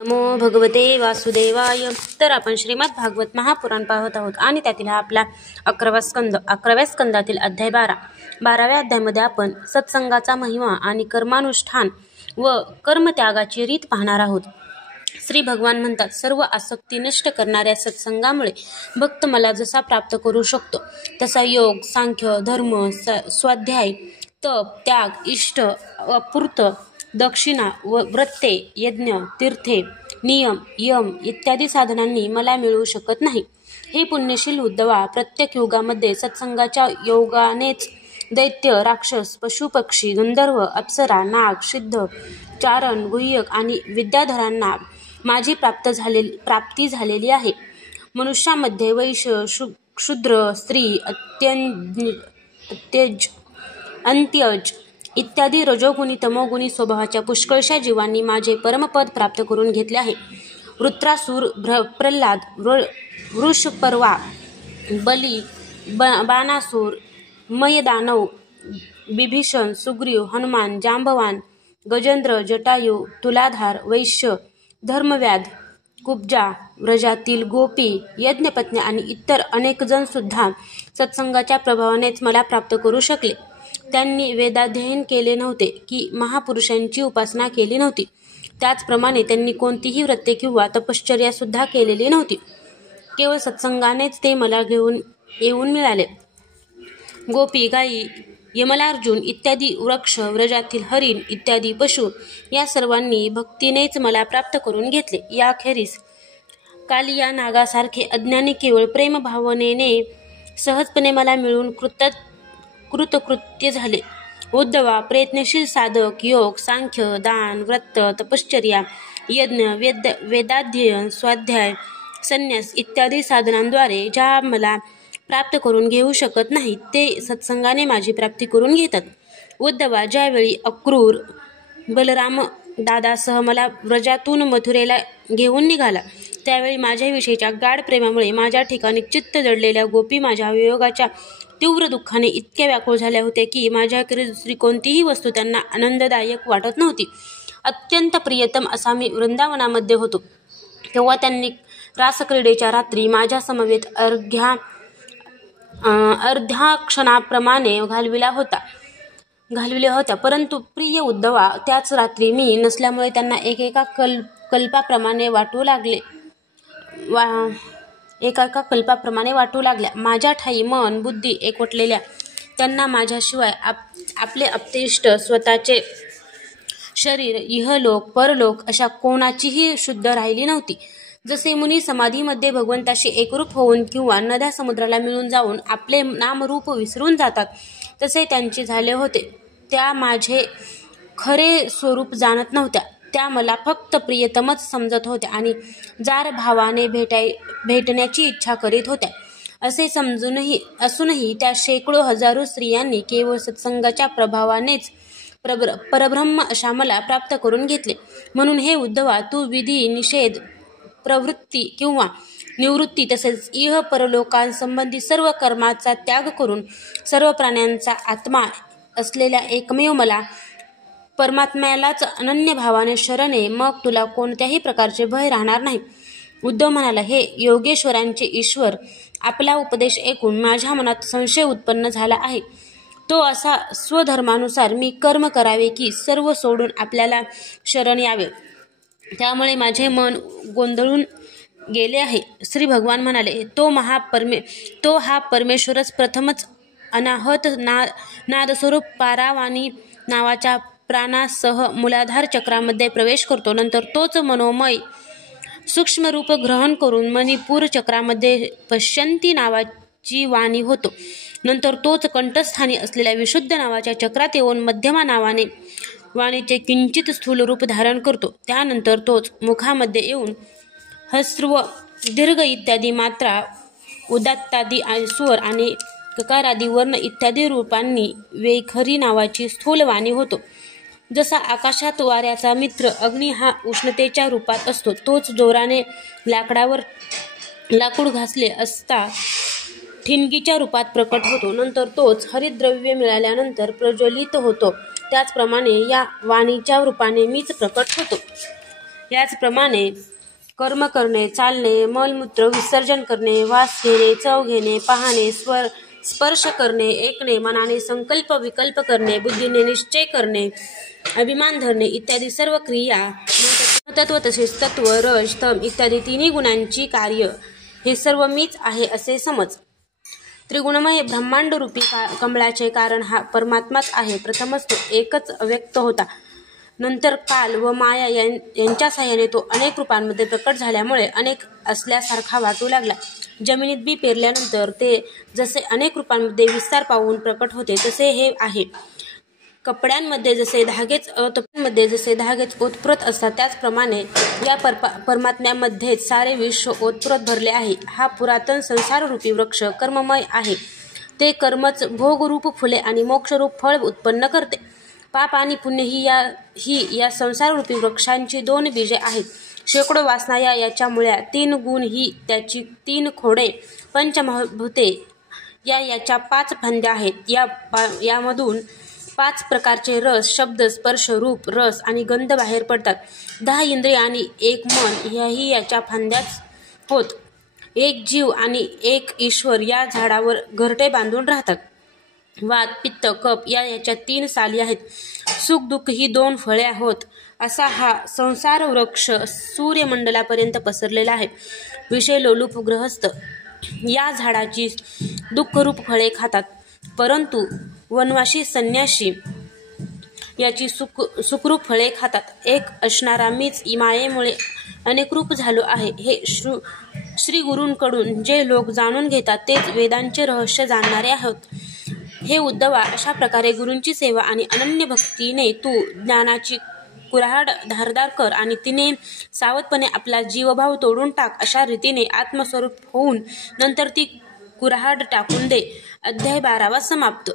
नमो भगवते वासुदेवाय. तर आपण श्रीमद भागवत महापुराण पाहत आहोत आणि त्यातील हा आपला 11व्या स्कंदातील अध्याय 12व्या अध्यायामध्ये आपण सत्संगाचा महिमा आणि कर्मानुष्ठान व कर्मत्यागाची रीत पाहणार आहोत. श्री भगवान म्हणतात, सर्व आसक्ती नष्ट करणाऱ्या सत्संगामुळे भक्त मला जसा प्राप्त करू शकतो तसा योग, सांख्य, धर्म, स्वाध्याय, तप, त्याग, इष्ट, अपूर्त, दक्षिणा व व्रते, यज्ञ, तीर्थे, नियम, यम इत्यादी साधनांनी मला मिळू शकत नाही. हे पुण्यशील उद्धवा, प्रत्येक युगामध्ये सत्संगाच्या योगानेच दैत्य, राक्षस, पशुपक्षी, गंधर्व, अप्सरा, नाग, सिद्ध, चारण, गुह्यक आणि विद्याधरांना माझी प्राप्ती झालेली आहे. मनुष्यामध्ये वैश्य, शूद्र, स्त्री, अंत्यज इत्यादी रजोगुणी, तमोगुणी स्वभावाच्या पुष्कळशा जीवांनी माझे परमपद प्राप्त करून घेतले आहे. वृत्रासूर, प्रल्हाद, वृषपर्वा, बली, बाणासूर, मयदानव, बिभीषण, सुग्रीव, हनुमान, जांबवान, गजेंद्र, जटायू, तुलाधार, वैश्य, धर्मव्याध, कुब्जा, व्रजातील गोपी, यज्ञपत्नी आणि इतर अनेक जण सुद्धा सत्संगाच्या प्रभावानेच मला प्राप्त करू शकले. त्यांनी वेदाध्ययन केले नव्हते की महापुरुषांची उपासना केली नव्हती. त्याचप्रमाणे त्यांनी कोणतीही व्रते किंवा तपश्चर्या सुद्धा केलेली नव्हती. केवळ सत्संगानेच ते मला येऊन मिळाले. गोपी, गायी, यमलार्जुन इत्यादी वृक्ष, व्रजातील हरिण इत्यादी पशु या सर्वांनी भक्तीनेच मला प्राप्त करून घेतले. याखेरीस कालिया नागासारखे अज्ञानी केवळ प्रेमभावनेने सहजपणे मला मिळून कृतकृत्य झाले. उद्धवा, प्रयत्नशील साधक योग, सांख्य, दान, व्रत, तपश्चर्या, यज्ञ, वेदाध्ययन, स्वाध्याय, संन्यास इत्यादी साधनांद्वारे ज्या मला प्राप्त करून घेऊ शकत नाहीत ते सत्संगाने माझी प्राप्ती करून घेतात. उद्धवा, ज्यावेळी अक्रूर बलराम दादासह मला व्रजातून मथुरेला घेऊन निघाला त्यावेळी माझ्याविषयीच्या गाढ प्रेमामुळे माझ्या ठिकाणी चित्त जडलेल्या गोपी माझ्या वियोगाच्या तीव्र दुःखाने इतक्या व्याकुळ झाल्या होत्या की माझ्याकडे दुसरी कोणतीही वस्तू त्यांना आनंददायक वाटत नव्हती. अत्यंत प्रियतम असा मी वृंदावनामध्ये होतो तेव्हा त्यांनी रासक्रीडेच्या रात्री माझ्या समवेत अर्ध्याक्षणाप्रमाणे घालविल्या होत्या. परंतु प्रिय उद्धवा, त्याच रात्री मी नसल्यामुळे त्यांना एकेका कल्पाप्रमाणे वाटू लागल्या. माझ्या ठाई मन बुद्धी एकवटलेल्या त्यांना माझ्याशिवाय आपले आप्तेष्ट, स्वतःचे शरीर, इहलोक परलोक अशा कोणाचीही शुद्ध राहिली नव्हती. जसे मुनी समाधीमध्ये भगवंताशी एकरूप होऊन किंवा नद्या समुद्राला मिळून जाऊन आपले नामरूप विसरून जातात तसे त्यांचे झाले होते. त्या माझे खरे स्वरूप जाणत नव्हत्या. त्या मला फक्त प्रियतमच समजत होत्या आणि जार भावाने भेटण्याची इच्छा करीत होत्या. असे असूनही त्या शेकडो हजारो स्त्रियांनी केवळ सत्संगाच्या प्रभावानेच परब्रह्म अशा मला प्राप्त करून घेतले. म्हणून हे उद्धवा, तू विधी, निषेध, प्रवृत्ती किंवा निवृत्ती तसेच इह परलोकांसंबंधी सर्व कर्माचा त्याग करून सर्व प्राण्यांचा आत्मा असलेल्या एकमेव मला परमात्म्यालाच अनन्य भावाने शरण ये, मग तुला कोणत्याही प्रकारचे भय राहणार नाही. उद्धव म्हणाला, हे योगेश्वरांचे ईश्वर, आपला उपदेश ऐकून माझ्या मनात संशय उत्पन्न झाला आहे. तो असा, स्वधर्मानुसार मी कर्म करावे की सर्व सोडून आपल्याला शरण यावे. त्यामुळे माझे मन गोंधळून गेले आहे. श्री भगवान म्हणाले, तो हा परमेश्वरच प्रथमच अनाहत नादस्वरूप पारावाणी नावाच्या प्राणासह मूलाधार चक्रामध्ये प्रवेश करतो. नंतर तोच मनोमय सूक्ष्मरूप ग्रहण करून मणिपूर चक्रामध्ये पश्यंती नावाची वाणी होतो. नंतर तोच कंठस्थानी असलेल्या विशुद्ध नावाच्या चक्रात येऊन मध्यमा नावाने वाणीचे किंचित स्थूल रूप धारण करतो. त्यानंतर तोच मुखामध्ये येऊन ह्रस्व, दीर्घ इत्यादी मात्रा, उदात्तादी स्वर आणि ककारादी वर्ण इत्यादी रूपांनी वैखरी नावाची स्थूल वाणी होतो. जसा आकाशात वाऱ्याचा मित्र अग्नी हा उष्णतेच्या रूपात असतो, तोच जोराने लाकडावर लाकूड घासले असता ठिणगीच्या रूपात प्रकट होतो. नंतर तोच हरिद्रव्य मिळाल्यानंतर प्रज्वलित होतो. त्याचप्रमाणे या वाणीच्या रूपाने मीच प्रकट होतो. याचप्रमाणे कर्म करणे, चालणे, मलमूत्र विसर्जन करणे, वास घेणे, चव घेणे, पाहणे, स्पर्श करणे, ऐकणे, मनाने संकल्प विकल्प करणे, बुद्धीने निश्चय करणे, अभिमान धरणे इत्यादी सर्व क्रिया तत्व तसेच तत्व, रज, तम इत्यादी तिन्ही गुणांची कार्य हे सर्व मीच आहे असे समज. त्रिगुणमय ब्रह्मांडरूपी कमळाचे कारण हा परमात्माच आहे. प्रथमच तो एकच अव्यक्त होता. नंतर काल व माया यांच्या साह्याने तो अनेक रूपांमध्ये प्रकट झाल्यामुळे अनेक असल्यासारखा वाटू लागला. जमिनीत बी पेरल्यानंतर ते जसे अनेक रूपांमध्ये विस्तार पावून प्रकट होते तसे हे आहे. कपड्यांमध्ये जसे धागेच ओतप्रत असतात त्याचप्रमाणे या परमात्म्यामध्येच सारे विश्व ओतप्रत भरले आहे. हा पुरातन संसाररूपी वृक्ष कर्ममय आहे. ते कर्मच भोगरूप फुले आणि मोक्षरूप फळ उत्पन्न करते. पाप आणि पुण्य ही या संसाररूपी वृक्षांची 2 बीजे आहेत. शेकडो वासना याच्या मुळ्या, 3 गुण ही त्याची 3 खोडे, पंचमहाभूते याच्या 5 फांद्या आहेत. यामधून 5 प्रकारचे रस, शब्द, स्पर्श, रूप, रस आणि गंध बाहेर पडतात. 10 इंद्रिय आणि 1 मन ह्याही याच्या फांद्याच होत. 1 जीव आणि 1 ईश्वर या झाडावर घरटे बांधून राहतात. वात, पित्त, कफ याच्या 3 साली आहेत. सुख दुःख ही 2 फळे होत. असा हा संसार वृक्ष सूर्यमंडलापर्यंत पसरलेला आहे. विषय लोलूप गृहस्थ या झाडाची दुःखरूप फळे खातात, परंतु वनवासी संन्यासी याची सुखरूप फळे खातात. एक असणारा मीच मायेमुळे अनेक रूप झालो आहे हे श्री गुरूंकडून जे लोक जाणून घेतात तेच वेदांचे रहस्य जाणणारे आहोत. हे उद्धवा, अशा प्रकारे गुरूंची सेवा आणि अनन्य भक्तीने तू ज्ञानाची कुऱ्हाड धारदार कर आणि तिने सावधपणे आपला जीवभाव तोडून टाक. अशा रीतीने आत्मस्वरूप होऊन नंतर ती कुऱ्हाड टाकून दे. अध्याय 12 समाप्त.